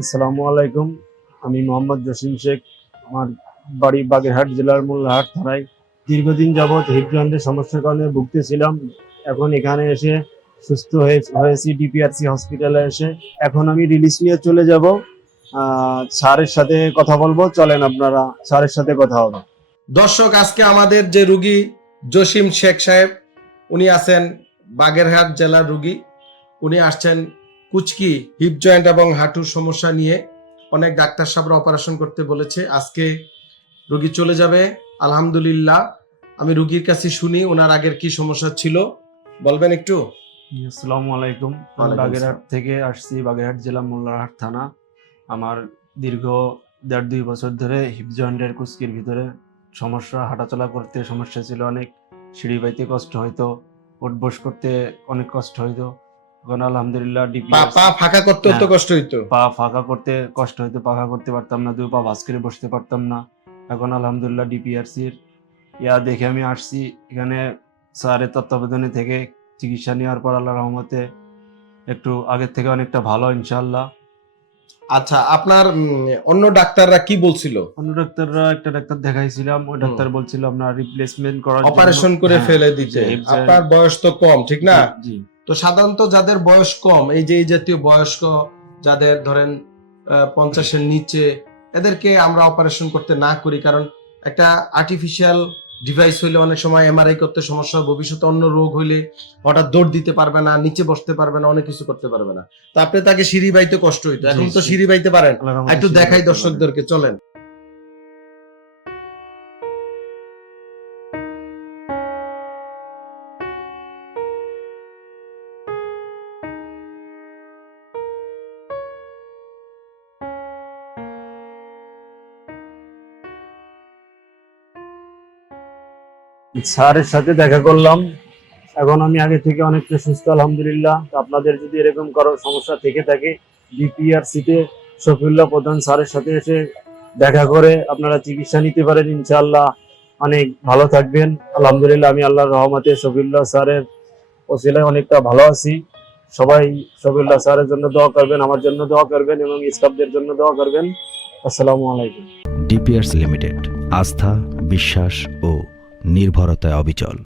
আসসালামু আলাইকুম। আমি মোহাম্মদ জসিম শেখ। আমার বাড়ি বাগেরহাট জেলার মোল্লাহাট থানায় দীর্ঘদিন যাবৎ হৃদযন্ত্রের সমস্যার কারণে ভুগতেছিলাম। এখন এখানে এসে সুস্থ হয়ে হয়েছি, ডিপিআরসি হসপিটালে এসে। এখন আমি রিলিজ নিয়ে চলে যাব। স্যারের সাথে কথা বলব। চলেন আপনারা স্যারের সাথে কথা হবে। দর্শক, আজকে আমাদের যে রুগী জসিম শেখ সাহেব, উনি আছেন বাগেরহাট জেলার রুগী। উনি আসছেন কুচকি হিপ জয়েন্ট এবং হাঁটুর সমস্যা নিয়ে অনেক ডাক্তার সাহেবরা অপারেশন করতে বলেছে। আজকে রুগী চলে যাবে। আলহামদুলিল্লাহ আমি রুগীর কাছে শুনি ওনার আগের কি সমস্যা ছিল। বলবেন একটু? আসসালামু আলাইকুম। বাগেরহাট থেকে আসছি বাগেরহাট জেলা মোল্লারহাট থানা। আমার দীর্ঘ দেড় দুই বছর ধরে হিপ জয়েন্টের কুচকির ভিতরে সমস্যা হাঁটাচলা করতে সমস্যা ছিল অনেক। সিঁড়ি বাইতে কষ্ট হইতো উঠবস করতে অনেক কষ্ট হইতো। এখন আলহামদুলিল্লাহ ডিপি পা পা ফাঁকা করতে তো হ্যাঁ। কষ্ট হইতো। পা ফাঁকা করতে কষ্ট হইতো করতে পারতাম না দুই পা ভাস করে বসতে পারতাম না। এখন আলহামদুলিল্লাহ ডিপিআরসির ইয়া দেখে আমি আসছি এখানে স্যারের তত্ত্বাবধানে থেকে চিকিৎসা নেওয়ার পর আল্লাহ রহমতে একটু আগের থেকে অনেকটা ভালো ইনশাল্লাহ আচ্ছা আপনার উম, অন্য ডাক্তাররা কি বলছিল? অন্য ডাক্তাররা একটা ডাক্তার দেখাইছিলাম ওই ডাক্তার বলছিল আপনার রিপ্লেসমেন্ট করার জন্য- অপারেশন করে হ্যাঁ, ফেলে দিতে। যে hip joint- আপনার বয়স তো কম ঠিক না? জি। তো সাধারণত যাদের বয়স কম এই যে এই জাতীয় বয়স্ক যাদের ধরেন পঞ্চাশের নিচে এদেরকে আমরা অপারেশন করতে না করি। কারণ একটা আর্টিফিশিয়াল ডিভাইস হইলে অনেক সময় এমআরআই করতে সমস্যা হয় ভবিষ্যতে অন্য রোগ হইলে হঠাৎ দৌড় দিতে পারবে না নিচে বসতে পারবে না অনেক কিছু করতে পারবে না। তো আপনি তাকে সিঁড়ি বাইতে কষ্ট হইতো এখন তো সিঁড়ি বাইতে পারেন। একটু দেখাই দর্শকদেরকে চলেন। স্যারের সাথে দেখা করলাম। এখন আমি আগে থেকে অনেকটা সুস্থ, আলহামদুলিল্লাহ। আপনাদের যদি এরকম কারও সমস্যা থেকে থাকে ডিপিআরসিতে শফিউল্লাহ প্রধান স্যারের সাথে এসে দেখা করে আপনারা চিকিৎসা নিতে পারেন, ইনশাআল্লাহ। অনেক ভালো থাকবেন। আলহামদুলিল্লাহ, আমি আল্লাহর রহমতে শফিউল্লাহ স্যারের ওসিলায় অনেকটা ভালো আছি। সবাই শফিউল্লাহ স্যারের জন্য দোয়া করবেন, আমার জন্য দোয়া করবেন এবং স্টাফদের জন্য দোয়া করবেন। আসসালামু আলাইকুম। ডিপিয়ার্স লিমিটেড আস্থা, বিশ্বাস ও নির্ভরতায় অবিচল।